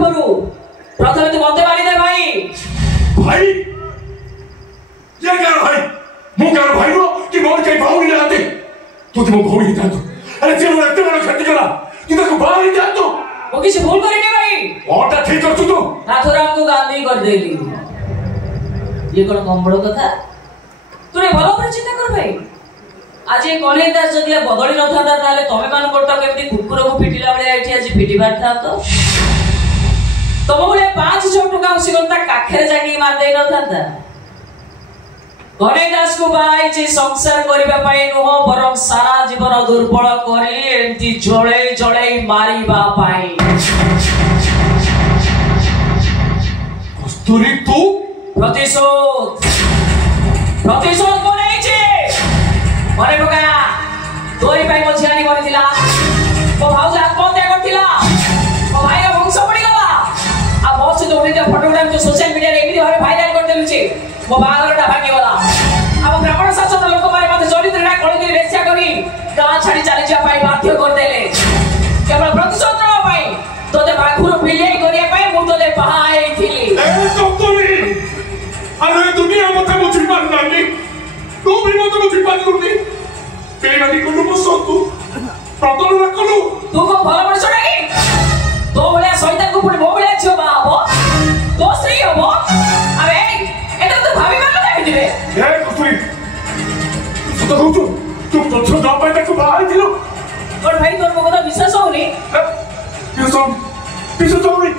पूर्व प्रथम तू मते मारी दे भाई भाई ये क्या भाई मु क्या भाई वो कि मोर के भाऊ नहीं आते तू तो भाऊ ही था तू अरे चलो इतने बड़ा खर्च करा तू तो बाहर ही जा तू वो किसी भूल करेंगे भाई और ठीक कर तू नाथुराम को गांधी कर देली ये कौन कम कथा तूने भलो पर चिंता कर भाई आज ये कॉलेज दास जदि बदली न था ताले तमे मान कोटा केमती कुकुर को पिटिला बळे आइठी आज पिटिबार था तो तम बळे 5 टका उसिगंता काखेर जागी मार देई न था कॉलेज दास को भाई जे संसार करिबा पाए नुह बरम सारा जीवन दुर्बल करी एंती जळे जळे मारिबा पाए कस्तूरी तू प्रतिशोध कोने छे मरे पका तोरी पाई मो छियानी मरथिला ओ भाउज आत्महत्या करथिला ओ भाई का वंश पड़ी गला आ बहुत से दोने फोटोग्राफ जो सोशल मीडिया रे एमि भाबे वायरल कर देलु छे मो बागरटा भागी गला अब ब्राह्मण शासन लोक मारे मते चरित्रटा कळदी रेस्या करी गां छाडी चली जा पाई बाध्य कर देले केवल प्रतिशोध न पाई तोते बाखुर पिलियाई करिया पाई मु तोते पहाई थिली ए कस्तूरी अरे दुनिया मते मुझी पार नाही तू भी मते मुझी पार करती पेरानी को नु सतु प्रतल न कलु तू को भलो मनुष्य नाही तो बोले शैतान को पुणी बोले छियो बा हो तो स्त्री हो अबे एटा तो भाभी मानो जाबि दिबे ए कस्तूरी सत कहू तू पछ जा पाई तक बाहर दिलो और भाई तोर को विश्वास होनी विश्वास होनी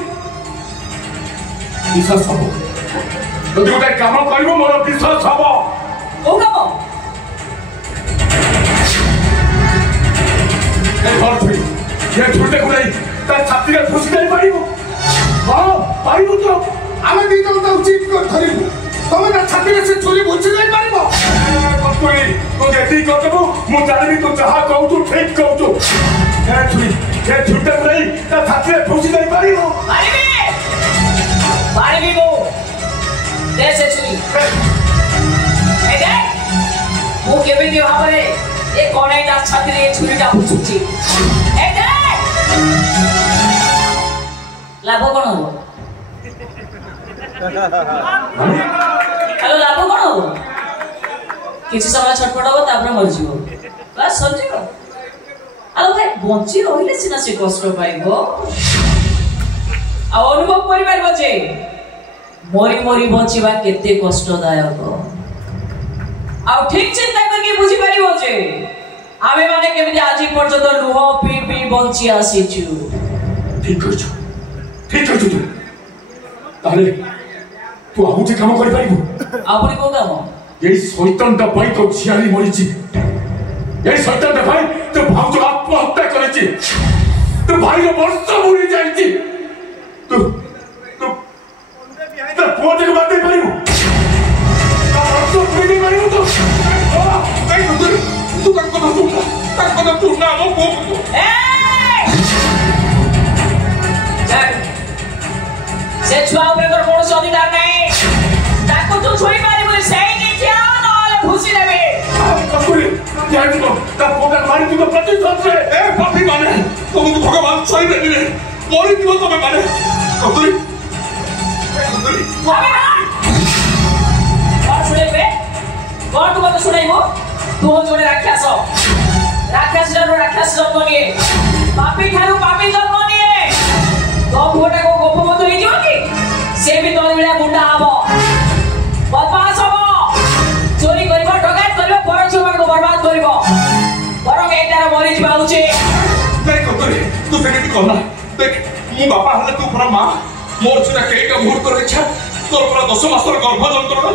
विश्वास हो যদি গোটাই কাম কৰিব মোৰ বিশ্বাস হ'ব ও কাম এই ঘৰটো এই ঝুটে কোলাই তাৰ ছাত্ৰীক ফুসি দেই পাৰিব পাৰিব তো আমি দিটো উচিত কৰি ধৰিব তুমি তাৰ ছাত্ৰীক সে চুৰি বুঝি দেই পাৰিব কতৰি তো যেতি কৰিব মই জানিবি তো যাহা কও তো ঠিক কও তো এই ঝুটে কোলাই তাৰ ছাত্ৰীক ফুসি দেই পাৰিব পাৰিবি মো देसे छुरी ए दे वो केबेदी भाबरे ए कोनै दा छात्री ए छुरीटा फुसुची ए दे लाभ कोन हो हेलो लाभ कोन हो किछि समय छटपट हो तापर मर जिवो बस समझियो आलो भाई बंची रहिले सिना से कष्ट पाइबो आ अनुभव करि पाइबो जे मोरी मोरी बचिबा केते कष्टदायक आ ठीक चिंता करके बुझी परिबो जे आमे माने केमिति आजि पर्यंत लुह पी पी बंची आसीछु ठीक करछु तू ताले तू आउते काम करि पाइबो आपनी को काम ये शैतान दा भाई तो छियाली मरिछि ये शैतान दा भाई तो भाउज आत्महत्या करिछि तो भाई वर्ष बुरी जाइछि तू तो पोते के बात नहीं करियो तो फ्री नहीं करियो तो ए तू का तू ना वो को ए चल से छुआ ऊपर तोर कोनो अधिकार नहीं ताको तू छोड़ी मारी बोले सही नहीं किया नले खुशी लेबे कस्तूरी जान तो ता पोते मारी तू तो प्रतिशोध से ए पापी माने तुम तो भगवान सही नहीं दे मोरी तू तो माने कस्तूरी कौन तू मत सुनाइबो तू हो जोड़े राक्षस जन्म निये पापी ठारू पापी जन्म निये तो पुटा को गोप मत होई जो कि से भी तोर बिला गुंडा आबो बदमाश हबो चोरी करबो डकायत करबो पर जीवन को बर्बाद करबो बरं एटार मरि जिबा उचे देख कतरे तू फेके कहला देख मु बापा हले तू पर मां मोर छुरा केका मुहूर्त रे इच्छा तोर पर 10 मासर गर्भ जंत्रणा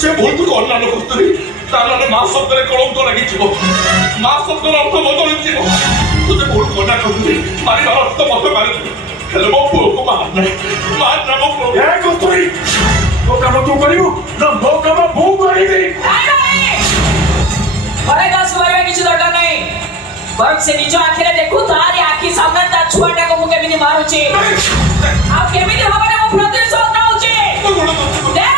से भूल तू करला न कस्तूरी ताले मां शब्द रे कलंक लागि छिबो मां शब्द रे अर्थ बदल छिबो तू जे भूल कोना कस्तूरी मारी अर्थ मत मारी हेलो मो पुओ को मार ना मो पुओ ए कस्तूरी तो काम तू करियो न मो काम बो करिबी अरे दास बारे किछ दरकार नहीं बरं से निज आखिरे देखू तारी आखी सामने ता छुआटा को मुके बिनी मारुची आ केमिति हबरे मो प्रतिशोध नउची देख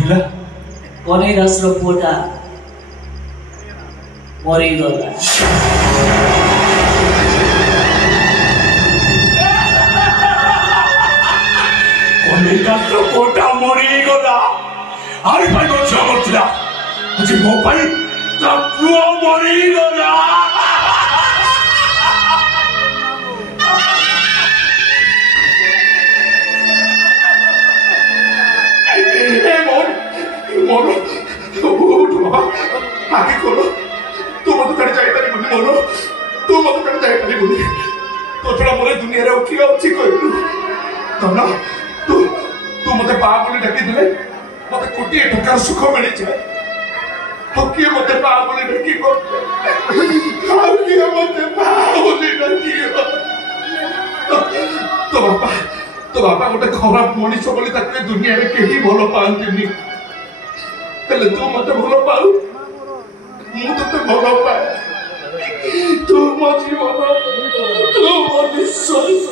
ହେଲା कन्हई दास पुटा मरीगला कन्हई दास पुटा मरीगला आरे भाई को छह करथिला আজি मो भाई ता पुओ मरीगला मोनो उठ बाबा आगे खोलो तू मत कर जाई पारी बुनी मोनो तू मत कर जाई पारी बुनी तो थोड़ा मोरे दुनिया रे उठी अछि कहलु तो ना तू मते पा बोली डाकी दिले मते कोटी टका सुख मिली जाए तो के मते पा बोली डाकी को हाउ के मते पा बोली डाकी तो बाबा गोटे खराब मनीष बोली ताके दुनिया रे केही भलो पांतिनी तले तू मते भलो पाउ मु तते भलो पाए तू मो जीवन तू मो विश्वास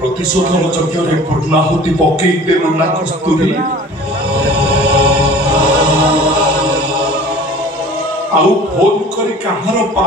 प्रतिशोधन यज्ञ पूर्णाहुति पकई देलु ना कस्तूरी आउ फोन करी कहार पा